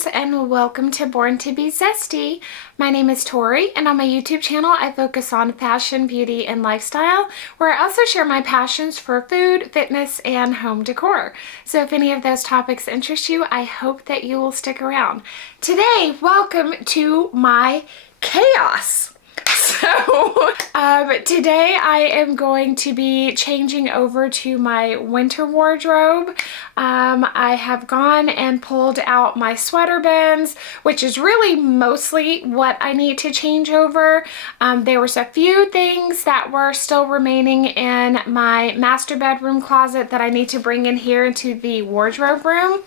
friends, and welcome to Born to Be Zesty. My name is Tori, and on my YouTube channel I focus on fashion, beauty, and lifestyle, where I also share my passions for food, fitness, and home decor. So if any of those topics interest you, I hope that you will stick around. Today, welcome to my chaos. So today I am going to be changing over to my winter wardrobe. I have gone and pulled out my sweater bins, which is really mostly what I need to change over. There was a few things that were still remaining in my master bedroom closet that I need to bring in here into the wardrobe room.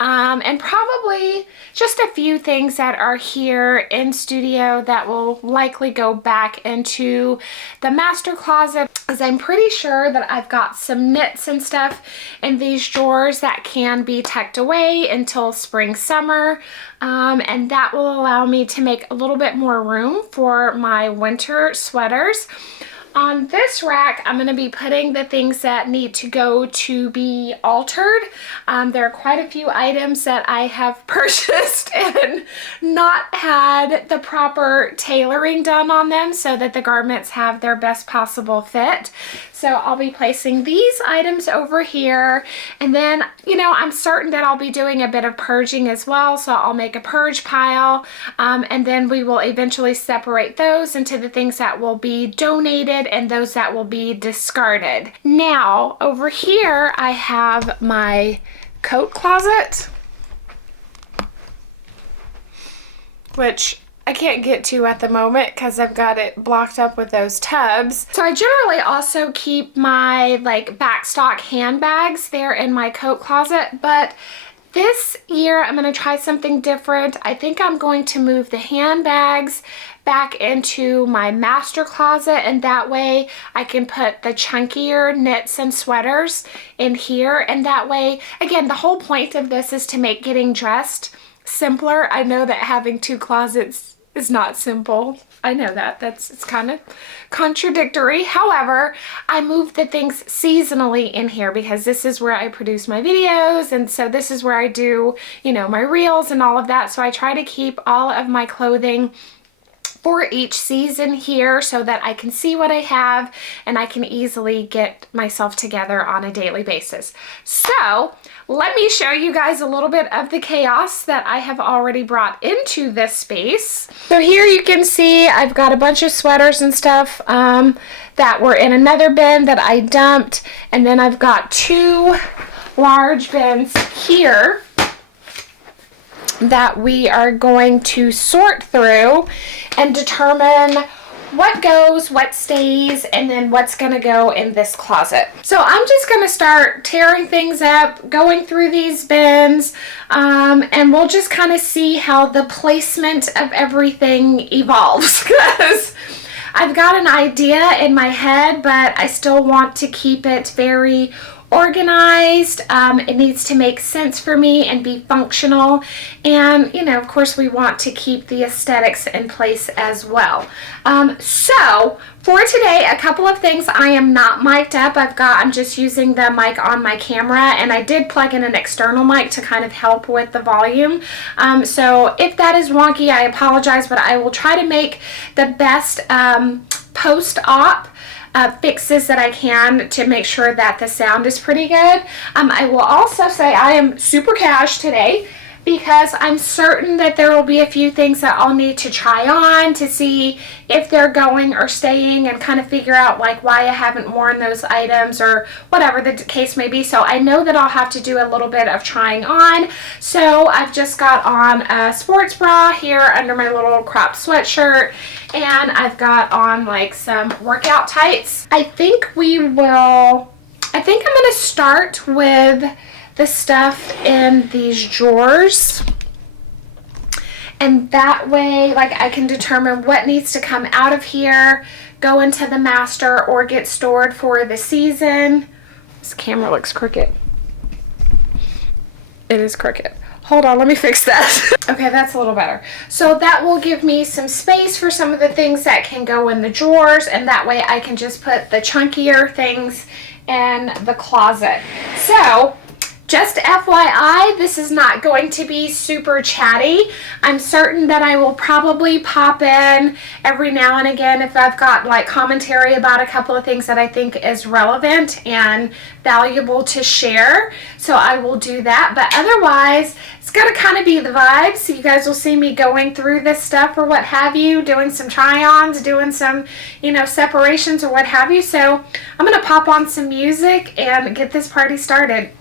And probably just a few things that are here in studio that will likely go back into the master closet, as I'm pretty sure that I've got some knits and stuff in these drawers that can be tucked away until spring, summer, and that will allow me to make a little bit more room for my winter sweaters. On this rack, I'm going to be putting the things that need to go to be altered. There are quite a few items that I have purchased and not had the proper tailoring done on them so that the garments have their best possible fit. So I'll be placing these items over here, and then, you know, I'm certain that I'll be doing a bit of purging as well, so I'll make a purge pile, and then we will eventually separate those into the things that will be donated and those that will be discarded. Now, over here I have my coat closet, which I can't get to at the moment because I've got it blocked up with those tubs. So I generally also keep my like backstock handbags there in my coat closet, but this year I'm going to try something different. I think I'm going to move the handbags back into my master closet, and that way I can put the chunkier knits and sweaters in here, and that way, again, the whole point of this is to make getting dressed simpler. I know that having two closets is not simple. I know that. It's kind of contradictory. However, I moved the things seasonally in here because this is where I produce my videos, and so this is where I do, you know, my reels and all of that. So I try to keep all of my clothing for each season here so that I can see what I have and I can easily get myself together on a daily basis. So let me show you guys a little bit of the chaos that I have already brought into this space. So here you can see I've got a bunch of sweaters and stuff that were in another bin that I dumped, and then I've got two large bins here that we are going to sort through and determine what goes, what stays, and then what's going to go in this closet. So I'm just going to start tearing things up, going through these bins, and we'll just kind of see how the placement of everything evolves, because I've got an idea in my head, but I still want to keep it very organized. It needs to make sense for me and be functional, and you know, of course, we want to keep the aesthetics in place as well. So for today, a couple of things. I am not mic'd up. I'm just using the mic on my camera, and I did plug in an external mic to kind of help with the volume. So if that is wonky, I apologize, but I will try to make the best post-op fixes that I can to make sure that the sound is pretty good. I will also say I am super cash today because I'm certain that there will be a few things that I'll need to try on to see if they're going or staying, and kind of figure out like why I haven't worn those items or whatever the case may be. So I know that I'll have to do a little bit of trying on. So I've just got on a sports bra here under my little crop sweatshirt, and I've got on like some workout tights. I think I'm going to start with the stuff in these drawers, and that way like I can determine what needs to come out of here, go into the master, or get stored for the season. This camera looks crooked. It is crooked. Hold on, let me fix that. Okay, that's a little better. So that will give me some space for some of the things that can go in the drawers, and that way I can just put the chunkier things in the closet. So Just FYI, this is not going to be super chatty. I'm certain that I will probably pop in every now and again if I've got like commentary about a couple of things that I think is relevant and valuable to share. So I will do that. But otherwise, it's going to kind of be the vibe. So you guys will see me going through this stuff or what have you, doing some try-ons, doing some, separations or what have you. So I'm going to pop on some music and get this party started.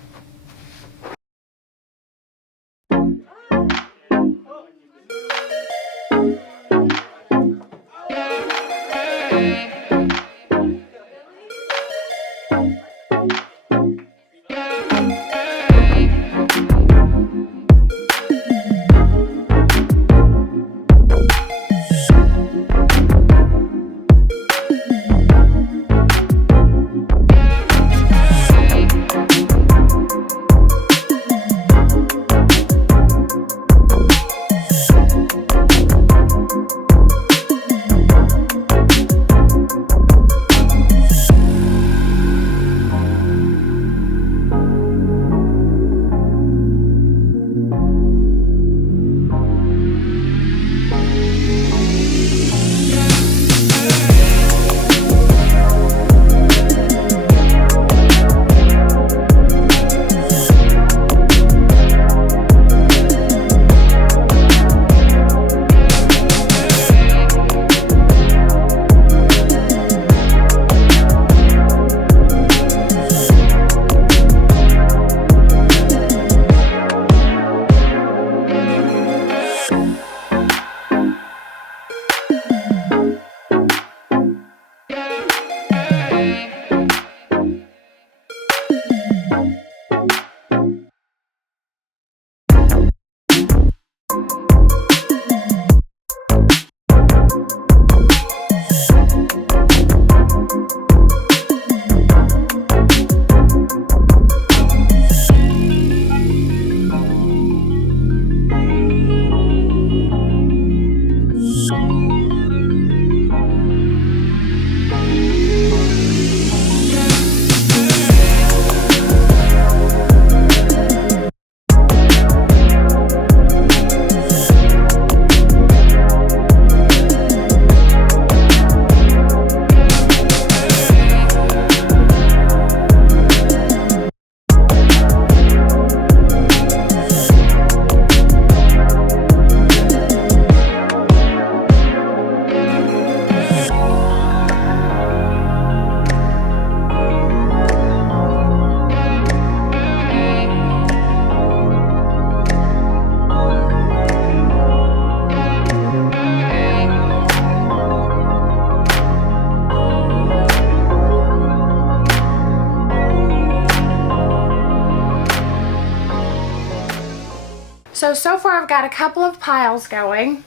So far I've got a couple of piles going.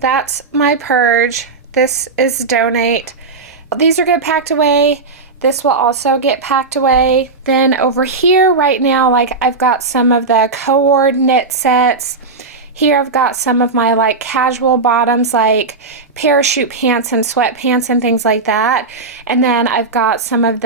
That's my purge. This is donate. These are get packed away. This will also get packed away. Then over here right now, like I've got some of the cord knit sets. Here I've got some of my like casual bottoms, like parachute pants and sweatpants and things like that. And then I've got some of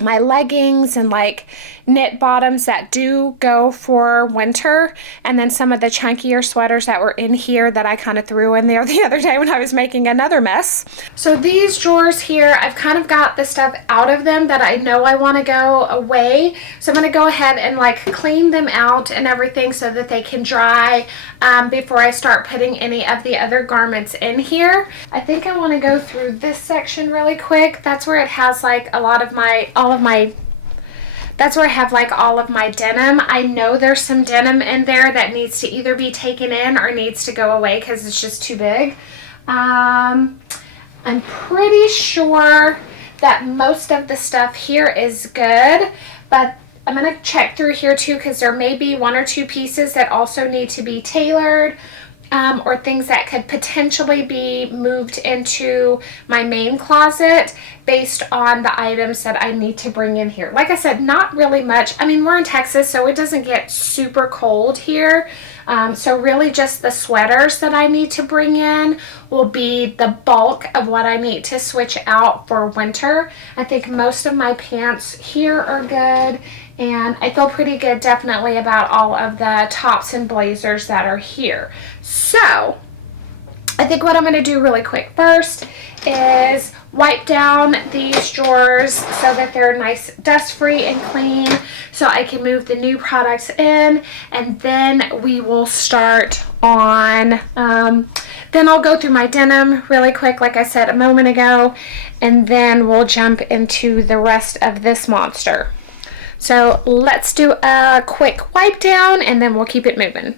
my leggings and like knit bottoms that do go for winter, and then some of the chunkier sweaters that were in here that I kind of threw in there the other day when I was making another mess. So these drawers here, I've kind of got the stuff out of them that I know I want to go away. So I'm going to go ahead and like clean them out and everything so that they can dry before I start putting any of the other garments in here. I think I want to go through this section really quick. That's where it has like that's where I have like all of my denim. I know there's some denim in there that needs to either be taken in or needs to go away because it's just too big. I'm pretty sure that most of the stuff here is good, but I'm going to check through here too because there may be one or two pieces that also need to be tailored or things that could potentially be moved into my main closet based on the items that I need to bring in here. Like I said, not really much. I mean, we're in Texas, so it doesn't get super cold here. So really just the sweaters that I need to bring in will be the bulk of what I need to switch out for winter. I think most of my pants here are good, and I feel pretty good definitely about all of the tops and blazers that are here. So I think what I'm going to do really quick first is wipe down these drawers so that they're nice, dust-free and clean, so I can move the new products in, and then we will start on, then I'll go through my denim really quick like I said a moment ago, and then we'll jump into the rest of this monster. So let's do a quick wipe down and then we'll keep it moving.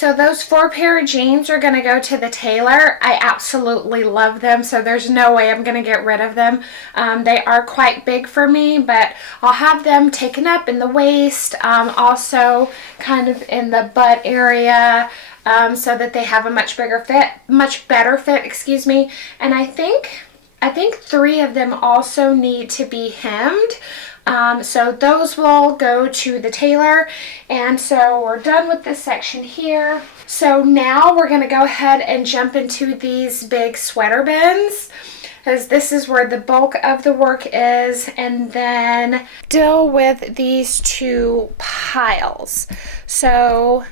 so those 4 pair of jeans are going to go to the tailor. I absolutely love them, so there's no way I'm going to get rid of them. They are quite big for me, but I'll have them taken up in the waist, also kind of in the butt area, so that they have a much better fit, excuse me. And I think 3 of them also need to be hemmed. So those will go to the tailor. And so we're done with this section here. So now we're going to go ahead and jump into these big sweater bins, because this is where the bulk of the work is, and then deal with these 2 piles. So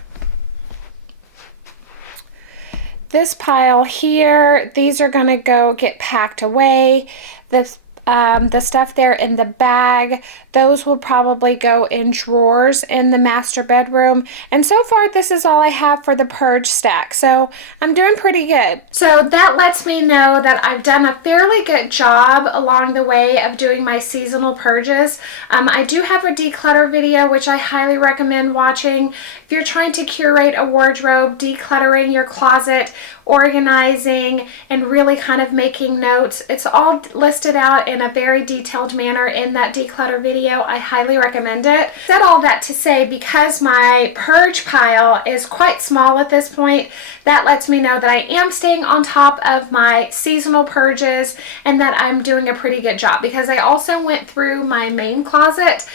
this pile here, these are going to go get packed away. The stuff there in the bag, those will probably go in drawers in the master bedroom. And so far, this is all I have for the purge stack. So I'm doing pretty good. So that lets me know that I've done a fairly good job along the way of doing my seasonal purges. I do have a declutter video, which I highly recommend watching. If you're trying to curate a wardrobe, decluttering your closet, organizing, and really kind of making notes, it's all listed out in a very detailed manner in that declutter video. I highly recommend it. Said all that to say, because my purge pile is quite small at this point, that lets me know that I am staying on top of my seasonal purges and that I'm doing a pretty good job, because I also went through my main closet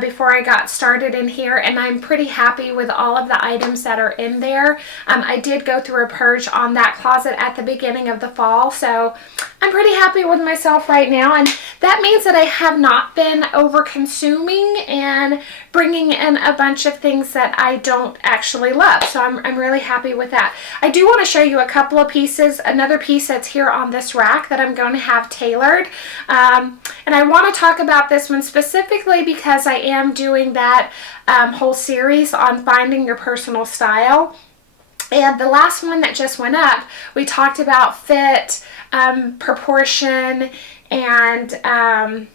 before I got started in here, and I'm pretty happy with all of the items that are in there. I did go through a purge on that closet at the beginning of the fall, so I'm pretty happy with myself right now, and that means that I have not been over consuming and bringing in a bunch of things that I don't actually love. So I'm really happy with that. I do want to show you a couple of pieces, another piece that's here on this rack that I'm going to have tailored. And I want to talk about this one specifically because I am doing that whole series on finding your personal style. And the last one that just went up, we talked about fit, proportion, and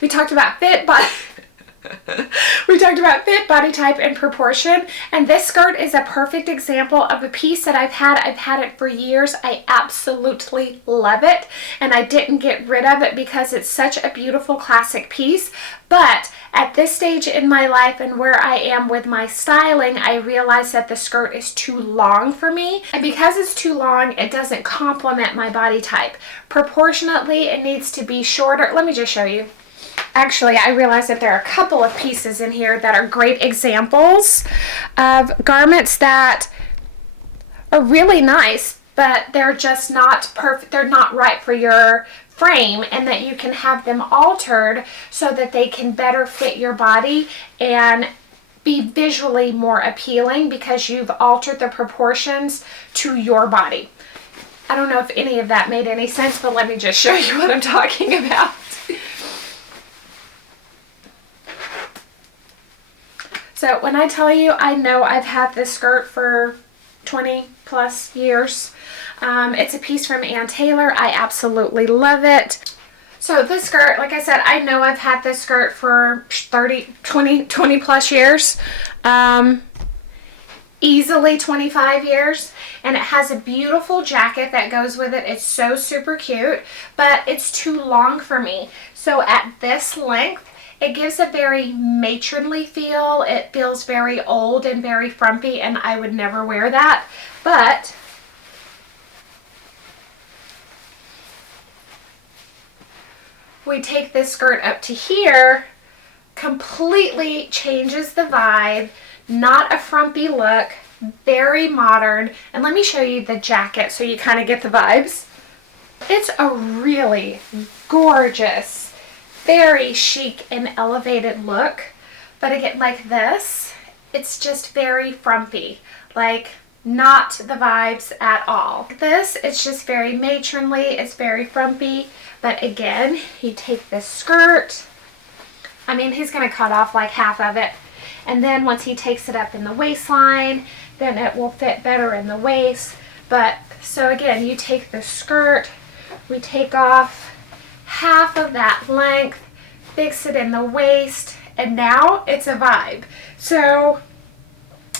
we talked about fit, but we talked about fit, body type, and proportion. And this skirt is a perfect example of a piece that I've had it for years. I absolutely love it, and I didn't get rid of it because it's such a beautiful classic piece. But at this stage in my life and where I am with my styling, I realized that the skirt is too long for me. And because it's too long, it doesn't complement my body type. Proportionately, it needs to be shorter. Let me just show you. Actually, I realized that there are a couple of pieces in here that are great examples of garments that are really nice, but they're just not perfect. They're not right for your frame, and that you can have them altered so that they can better fit your body and be visually more appealing because you've altered the proportions to your body. I don't know if any of that made any sense, but let me just show you what I'm talking about. So when I tell you, I know I've had this skirt for 20 plus years. It's a piece from Ann Taylor. I absolutely love it. So this skirt, like I said, I know I've had this skirt for 20 plus years. Easily 25 years. And it has a beautiful jacket that goes with it. It's so super cute, but it's too long for me. So at this length, it gives a very matronly feel. It feels very old and very frumpy, and I would never wear that. But we take this skirt up to here, completely changes the vibe, not a frumpy look, very modern. And let me show you the jacket so you kind of get the vibes. It's a really gorgeous, very chic and elevated look, but again, like this, it's just very frumpy, like not the vibes at all. This, it's just very matronly, it's very frumpy, but again, you take this skirt, I mean, he's gonna cut off like half of it, and then once he takes it up in the waistline, then it will fit better in the waist. But so again, you take the skirt, we take off half of that length, fix it in the waist, and now it's a vibe. So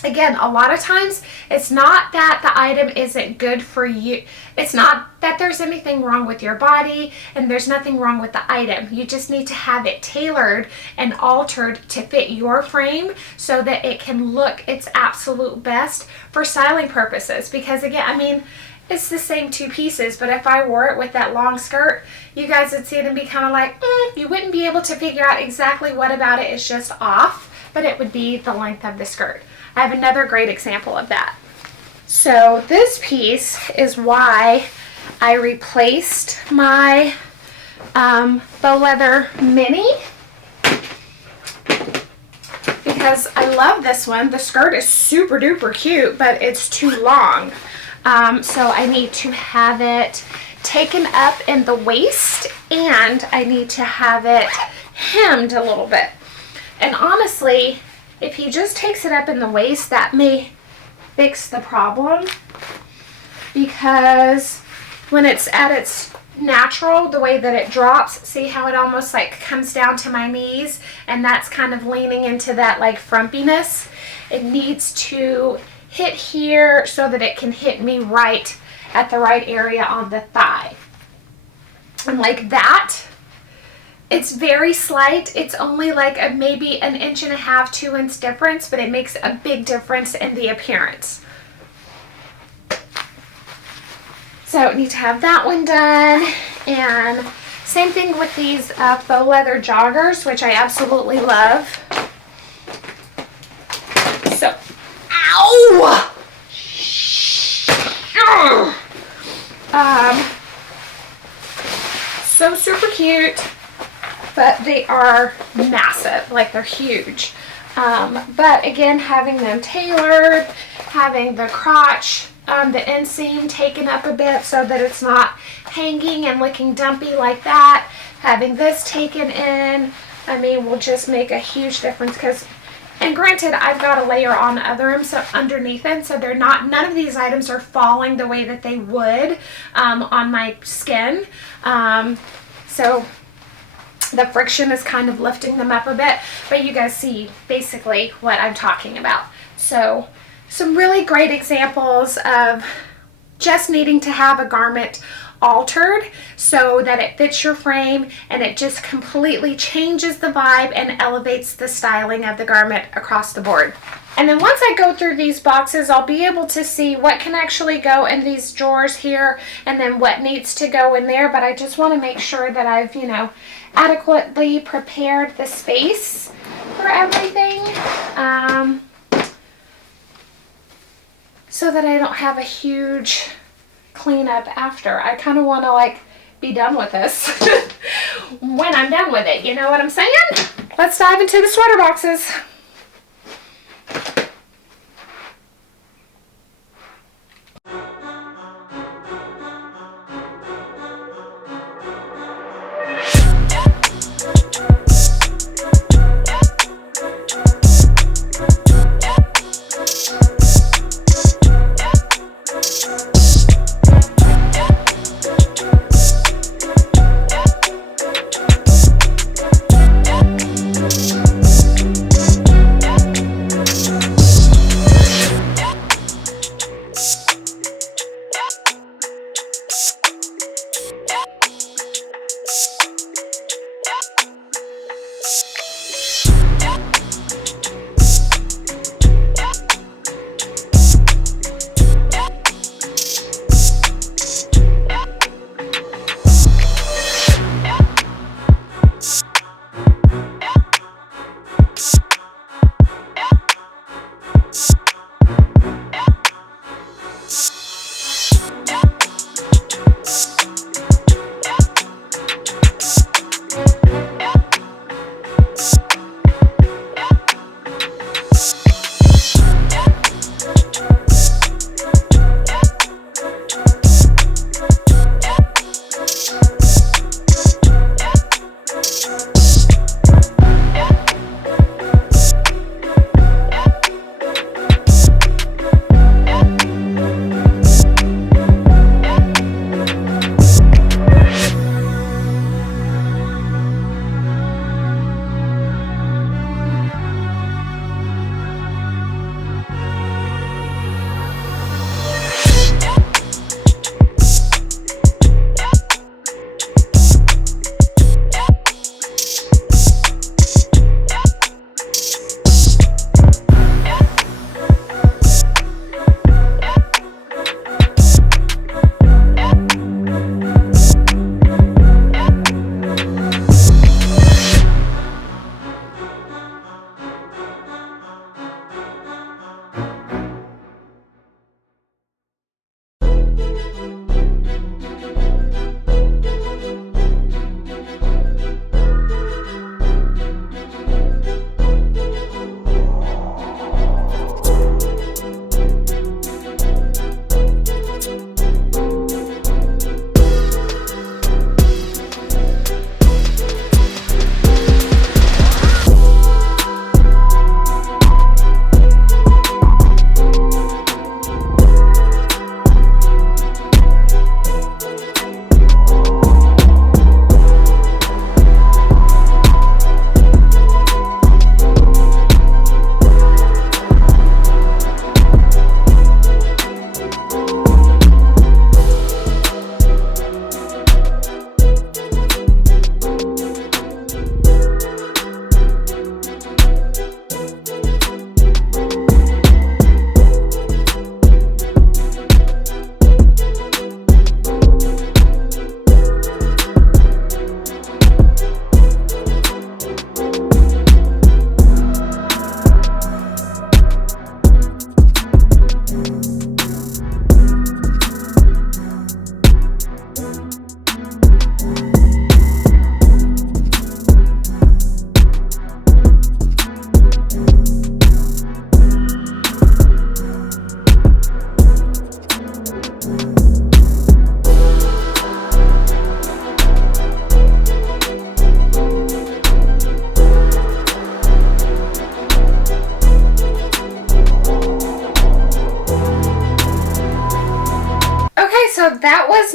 again, a lot of times it's not that the item isn't good for you. It's not that there's anything wrong with your body, and there's nothing wrong with the item. You just need to have it tailored and altered to fit your frame so that it can look its absolute best for styling purposes. Because again, I mean, it's the same two pieces, but if I wore it with that long skirt, you guys would see it and be kind of like, you wouldn't be able to figure out exactly what about it is just off, but it would be the length of the skirt. I have another great example of that. So this piece is why I replaced my faux leather mini, because I love this one. The skirt is super duper cute, but it's too long. So I need to have it taken up in the waist, and I need to have it hemmed a little bit. And honestly, if he just takes it up in the waist, that may fix the problem, because when it's at its natural, the way that it drops, see how it almost like comes down to my knees, and that's kind of leaning into that like frumpiness. It needs to hit here so that it can hit me right at the right area on the thigh. And like that, it's very slight. It's only like maybe 1.5 inches, 2 inch difference, but it makes a big difference in the appearance. So I need to have that one done. And same thing with these faux leather joggers, which I absolutely love. So, ow! So super cute. But they are massive, like they're huge. But again, having them tailored, having the crotch, the inseam taken up a bit so that it's not hanging and looking dumpy like that. Having this taken in, I mean, will just make a huge difference. And granted, I've got a layer on underneath it, so they're not, none of these items are falling the way that they would on my skin. So the friction is kind of lifting them up a bit, but you guys see basically what I'm talking about. So some really great examples of just needing to have a garment altered so that it fits your frame, and it just completely changes the vibe and elevates the styling of the garment across the board. And then once I go through these boxes, I'll be able to see what can actually go in these drawers here and then what needs to go in there. But I just want to make sure that I've, adequately prepared the space for everything, so that I don't have a huge cleanup after. I kind of want to be done with this when I'm done with it. You know what I'm saying? Let's dive into the sweater boxes.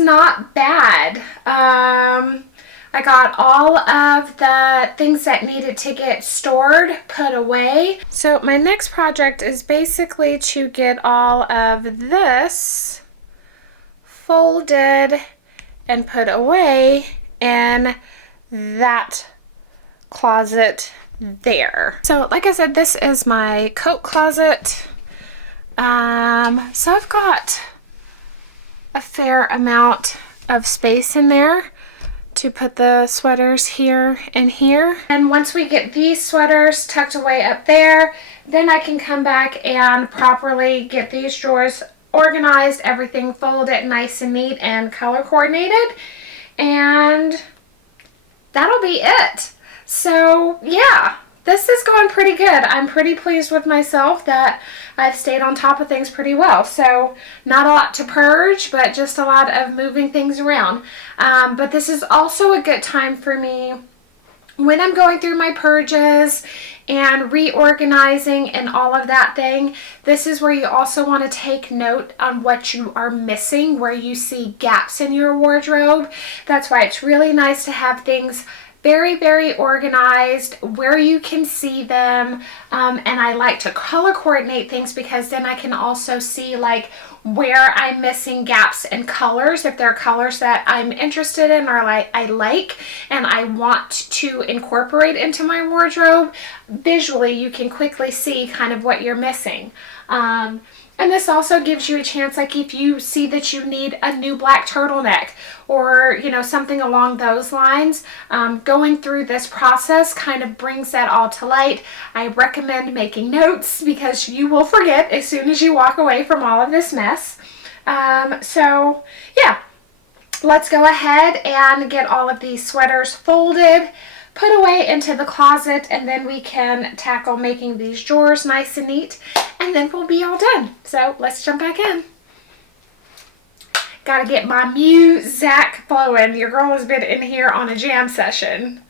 not bad. I got all of the things that needed to get stored put away. So my next project is basically to get all of this folded and put away in that closet there. So like I said, this is my coat closet. So I've got a fair amount of space in there to put the sweaters here and here. And once we get these sweaters tucked away up there, then I can come back and properly get these drawers organized, everything folded nice and neat and color coordinated, and that'll be it. So yeah, this is going pretty good. I'm pretty pleased with myself that I've stayed on top of things pretty well. So not a lot to purge, but just a lot of moving things around. But this is also a good time for me when I'm going through my purges and reorganizing and all of that thing. This is where you also want to take note on what you are missing, where you see gaps in your wardrobe. That's why it's really nice to have things very, very organized where you can see them, and I like to color coordinate things because then I can also see like where I'm missing gaps in colors, if there are colors that I'm interested in or I like and I want to incorporate into my wardrobe. Visually you can quickly see kind of what you're missing. And this also gives you a chance, like if you see that you need a new black turtleneck or, you know, something along those lines, going through this process kind of brings that all to light. I recommend making notes because you will forget as soon as you walk away from all of this mess. So yeah, let's go ahead and get all of these sweaters folded, put away into the closet, and then we can tackle making these drawers nice and neat, and then we'll be all done. So let's jump back in. Gotta get my music flowing. Your girl has been in here on a jam session.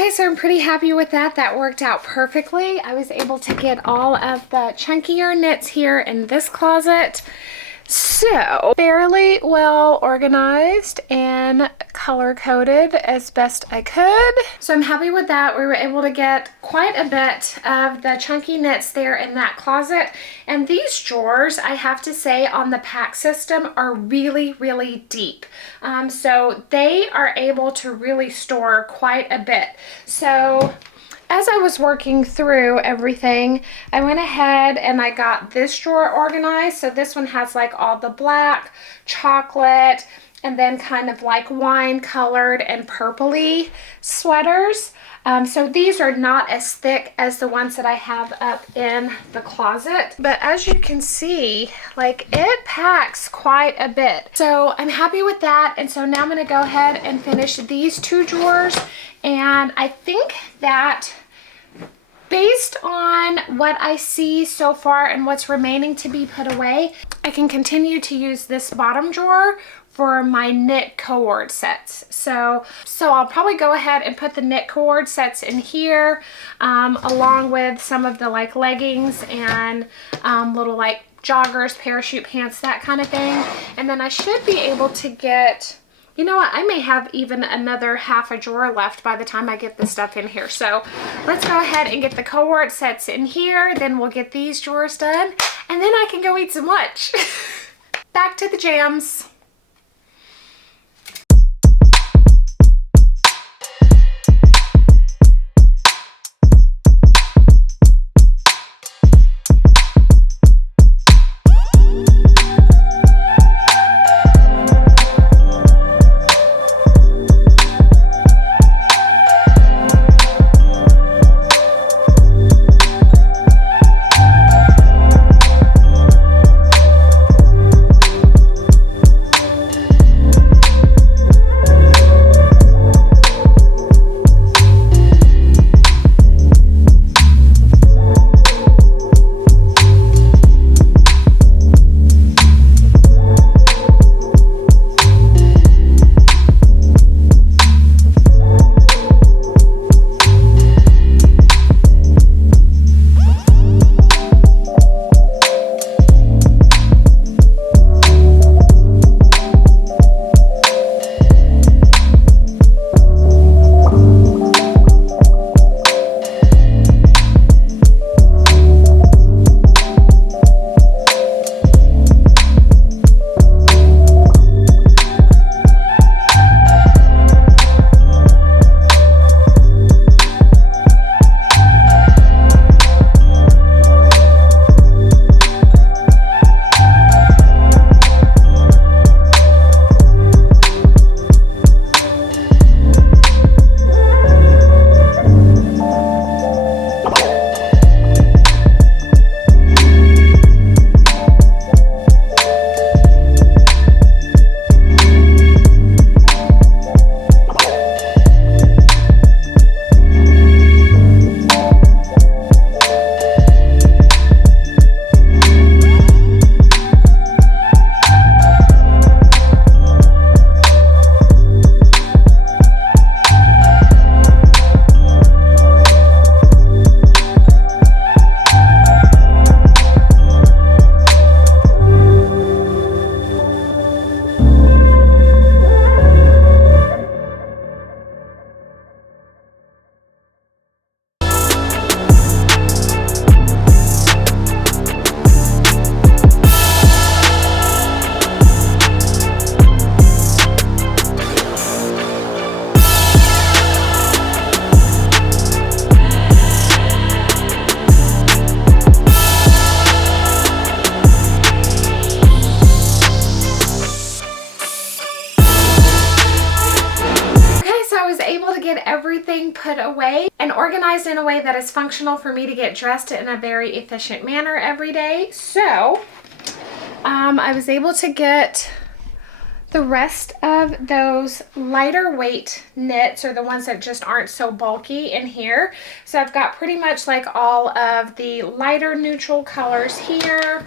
Okay, so I'm pretty happy with that. That worked out perfectly. I was able to get all of the chunkier knits here in this closet. So, fairly well organized and color-coded as best I could. So I'm happy with that. We were able to get quite a bit of the chunky knits there in that closet. And these drawers, I have to say, on the pack system are really, really deep. So they are able to really store quite a bit. So as I was working through everything, I went ahead and I got this drawer organized. So this one has like all the black, chocolate, and then kind of like wine colored and purpley sweaters. So these are not as thick as the ones that I have up in the closet. But as you can see, like it packs quite a bit. So I'm happy with that. And so now I'm gonna go ahead and finish these two drawers. And I think that based on what I see so far and what's remaining to be put away, I can continue to use this bottom drawer for my knit cord sets. So I'll probably go ahead and put the knit cord sets in here, along with some of the like leggings and little like joggers, parachute pants, that kind of thing. And then I should be able to get, you know what, I may have even another half a drawer left by the time I get this stuff in here. So let's go ahead and get the cord sets in here, then we'll get these drawers done, and then I can go eat some lunch. Back to the jams. Everything put away and organized in a way that is functional for me to get dressed in a very efficient manner every day. So I was able to get the rest of those lighter weight knits, or the ones that just aren't so bulky, in here. So I've got pretty much like all of the lighter neutral colors here.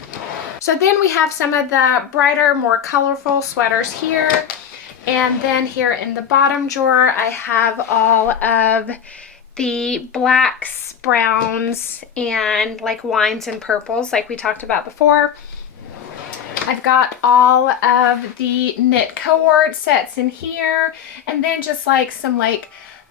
So then we have some of the brighter, more colorful sweaters here. And then here in the bottom drawer, I have all of the blacks, browns, and like wines and purples like we talked about before. I've got all of the knit cord sets in here, and then just like some like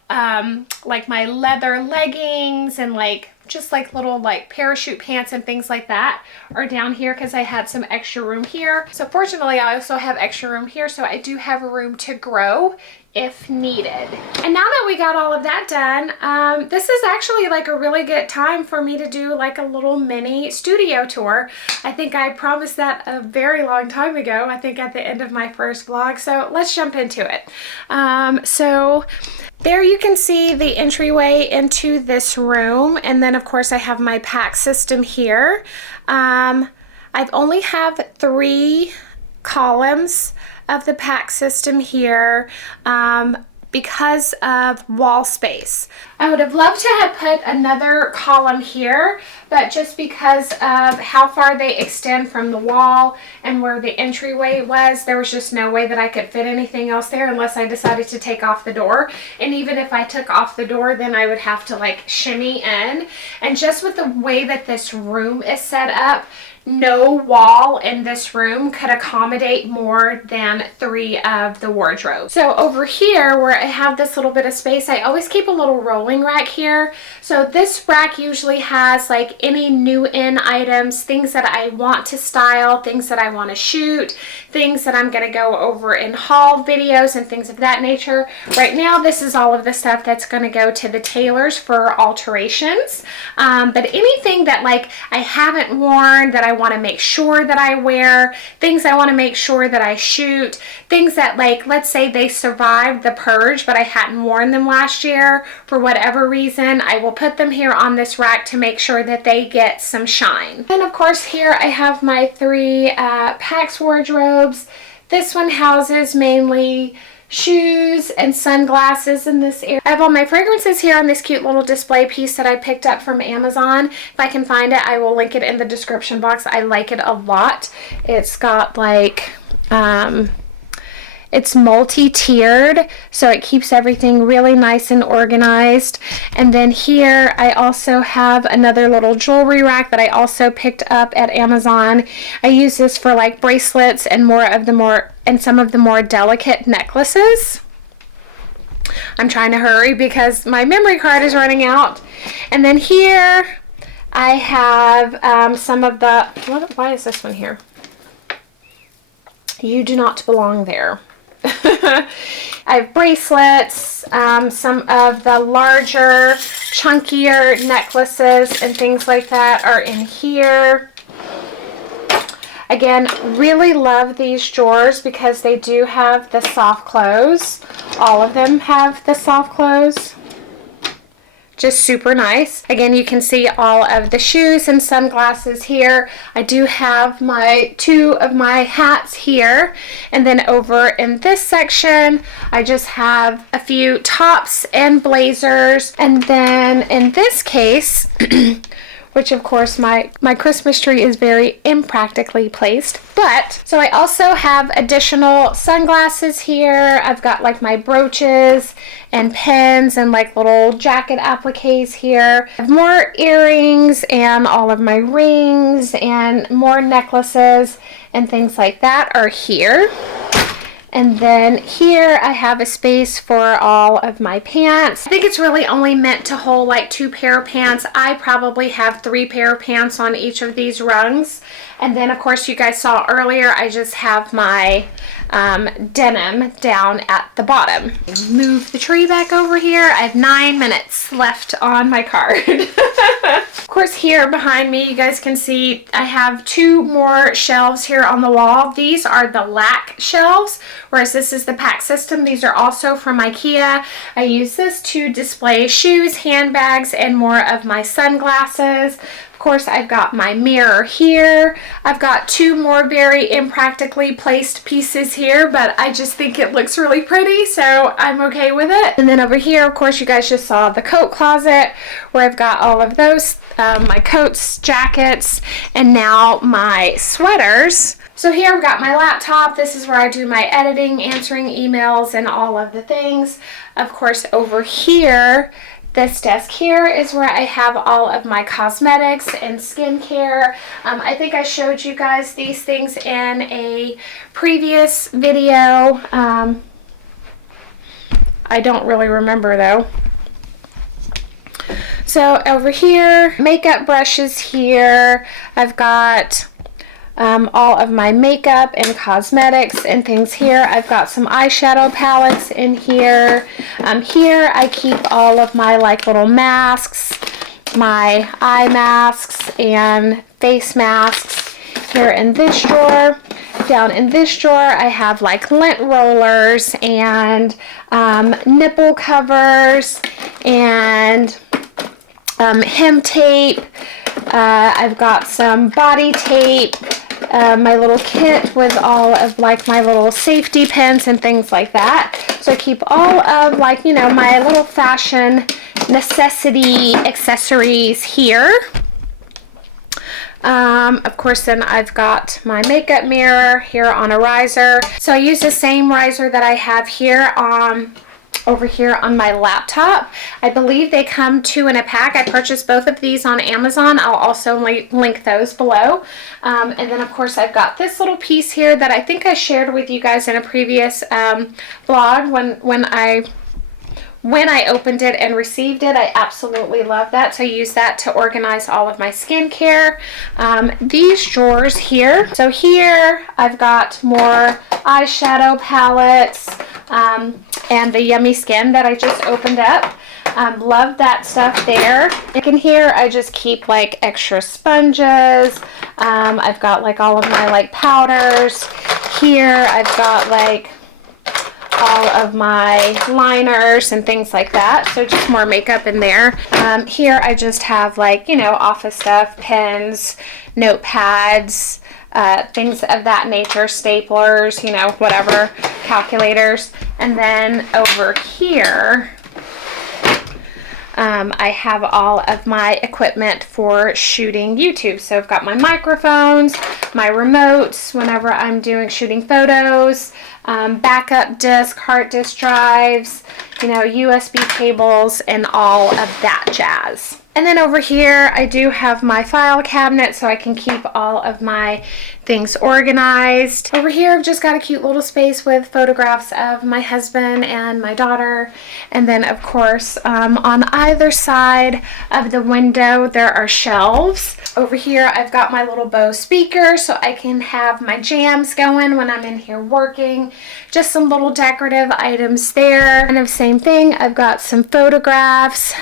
my leather leggings and like just like little like parachute pants and things like that are down here because I had some extra room here. So fortunately I also have extra room here, so I do have room to grow if needed. And now that we got all of that done, this is actually like a really good time for me to do like a little mini studio tour. I think I promised that a very long time ago, I think at the end of my first vlog, so let's jump into it. So there you can see the entryway into this room, and then of course I have my pack system here. I've only have 3 columns of the pack system here because of wall space. I would have loved to have put another column here, but just because of how far they extend from the wall and where the entryway was, there was just no way that I could fit anything else there unless I decided to take off the door. And even if I took off the door, then I would have to like shimmy in. And just with the way that this room is set up, no wall in this room could accommodate more than 3 of the wardrobes. So over here where I have this little bit of space, I always keep a little rolling rack here. So this rack usually has like any new in items, things that I want to style, things that I want to shoot, things that I'm going to go over in haul videos and things of that nature. Right now this is all of the stuff that's going to go to the tailors for alterations. But anything that like I haven't worn that I want to make sure that I wear, things I want to make sure that I shoot, things that like, let's say they survived the purge but I hadn't worn them last year for whatever reason, I will put them here on this rack to make sure that they get some shine. And of course here I have my 3 PAX wardrobes. This one houses mainly shoes and sunglasses in this area. I have all my fragrances here on this cute little display piece that I picked up from Amazon. If I can find it, I will link it in the description box. I like it a lot. It's got like, it's multi-tiered, so it keeps everything really nice and organized. And then here I also have another little jewelry rack that I also picked up at Amazon. I use this for like bracelets and some of the more delicate necklaces. I'm trying to hurry because my memory card is running out. And then here I have some of the, why is this one here? You do not belong there. I have bracelets, some of the larger, chunkier necklaces and things like that are in here. Again, really love these drawers because they do have the soft close. All of them have the soft close. Just super nice. Again, you can see all of the shoes and sunglasses here. I do have my 2 of my hats here. And then over in this section, I just have a few tops and blazers. And then in this case, which of course my Christmas tree is very impractically placed. But, so I also have additional sunglasses here. I've got like my brooches and pins and like little jacket appliques here. I have more earrings and all of my rings and more necklaces and things like that are here. And then here I have a space for all of my pants. I think it's really only meant to hold like 2 pair of pants. I probably have 3 pair of pants on each of these rungs. And then of course you guys saw earlier, I just have my denim down at the bottom. Move the tree back over here. I have 9 minutes left on my card. Of course here behind me you guys can see I have 2 more shelves here on the wall. These are the LACK shelves, whereas this is the pack system. These are also from Ikea. I use this to display shoes, handbags, and more of my sunglasses. Of course, I've got my mirror here. I've got two more very impractically placed pieces here, but I just think it looks really pretty, so I'm okay with it. And then over here, of course, you guys just saw the coat closet where I've got all of those, my coats, jackets, and now my sweaters. So here I've got my laptop. This is where I do my editing, answering emails, and all of the things. Of course, over here, this desk here is where I have all of my cosmetics and skincare. I think I showed you guys these things in a previous video. I don't really remember though. So over here, makeup brushes here. I've got all of my makeup and cosmetics and things here. I've got some eyeshadow palettes in here. Here I keep all of my like little masks, my eye masks and face masks here in this drawer. Down in this drawer I have like lint rollers and nipple covers and hem tape. I've got some body tape, my little kit with all of like my little safety pins and things like that. So I keep all of like, you know, my little fashion necessity accessories here. Of course, then I've got my makeup mirror here on a riser. So I use the same riser that I have here over here on my laptop. I believe they come two in a pack. I purchased both of these on Amazon. I'll also link those below. And then of course I've got this little piece here that I think I shared with you guys in a previous vlog when I opened it and received it. I absolutely love that. So I use that to organize all of my skincare. These drawers here. So here I've got more eyeshadow palettes and the Yummy Skin that I just opened up. Love that stuff there. And in here I just keep like extra sponges. I've got like all of my like powders. Here I've got like all of my liners and things like that. So just more makeup in there. Here I just have like, you know, office stuff, pens, notepads, things of that nature, staplers, you know, whatever, calculators. And then over here, I have all of my equipment for shooting YouTube. So I've got my microphones, my remotes whenever I'm shooting photos, backup disk, hard disk drives, you know, USB cables, and all of that jazz. And then over here, I do have my file cabinet so I can keep all of my things organized. Over here, I've just got a cute little space with photographs of my husband and my daughter. And then, of course, on either side of the window, there are shelves. Over here, I've got my little Bose speaker so I can have my jams going when I'm in here working. Just some little decorative items there. Kind of same thing, I've got some photographs.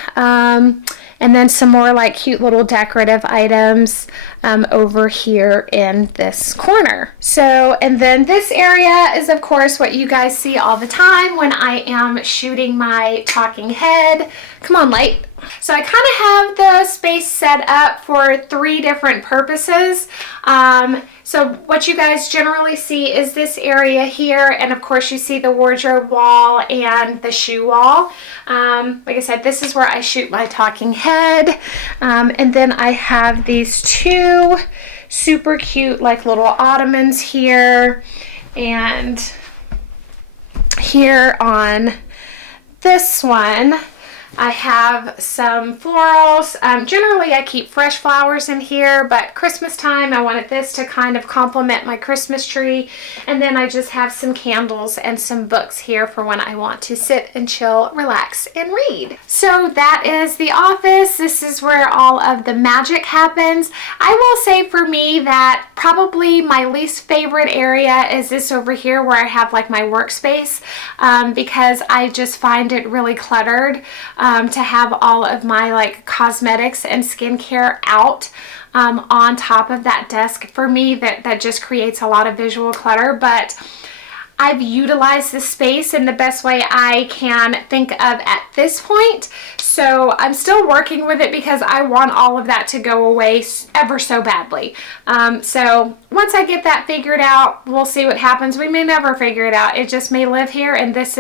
And then some more like cute little decorative items over here in this corner. So, and then this area is of course what you guys see all the time when I am shooting my talking head. Come on, light. So I kind of have the space set up for 3 different purposes. So what you guys generally see is this area here, and of course you see the wardrobe wall and the shoe wall. Like I said, this is where I shoot my talking head. And then I have these 2 super cute like little ottomans here, and here on this one I have some florals. Generally I keep fresh flowers in here, but Christmas time I wanted this to kind of complement my Christmas tree. And then I just have some candles and some books here for when I want to sit and chill, relax, and read. So that is the office. This is where all of the magic happens. I will say for me that probably my least favorite area is this over here where I have like my workspace, because I just find it really cluttered. To have all of my like cosmetics and skincare out on top of that desk. For me, that just creates a lot of visual clutter, but I've utilized the space in the best way I can think of at this point. So I'm still working with it because I want all of that to go away ever so badly. So once I get that figured out, we'll see what happens. We may never figure it out. It just may live here, and this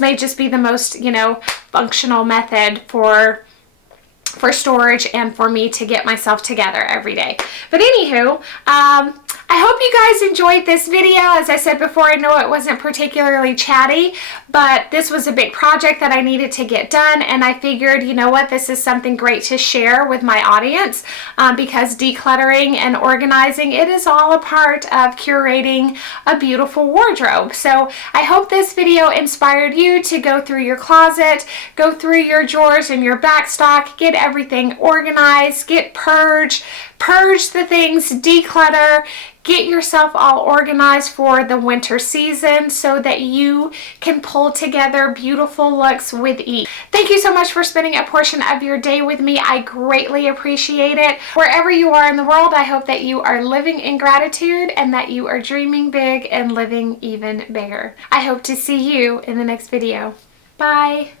may just be the most, you know, functional method for storage and for me to get myself together every day. But anywho, I hope you guys enjoyed this video. As I said before, I know it wasn't particularly chatty, but this was a big project that I needed to get done, and I figured, you know what, this is something great to share with my audience, because decluttering and organizing, it is all a part of curating a beautiful wardrobe. So I hope this video inspired you to go through your closet, go through your drawers and your backstock, get everything organized, get purge the things, declutter, get yourself all organized for the winter season so that you can pull together beautiful looks with ease. Thank you so much for spending a portion of your day with me. I greatly appreciate it. Wherever you are in the world, I hope that you are living in gratitude and that you are dreaming big and living even bigger. I hope to see you in the next video. Bye.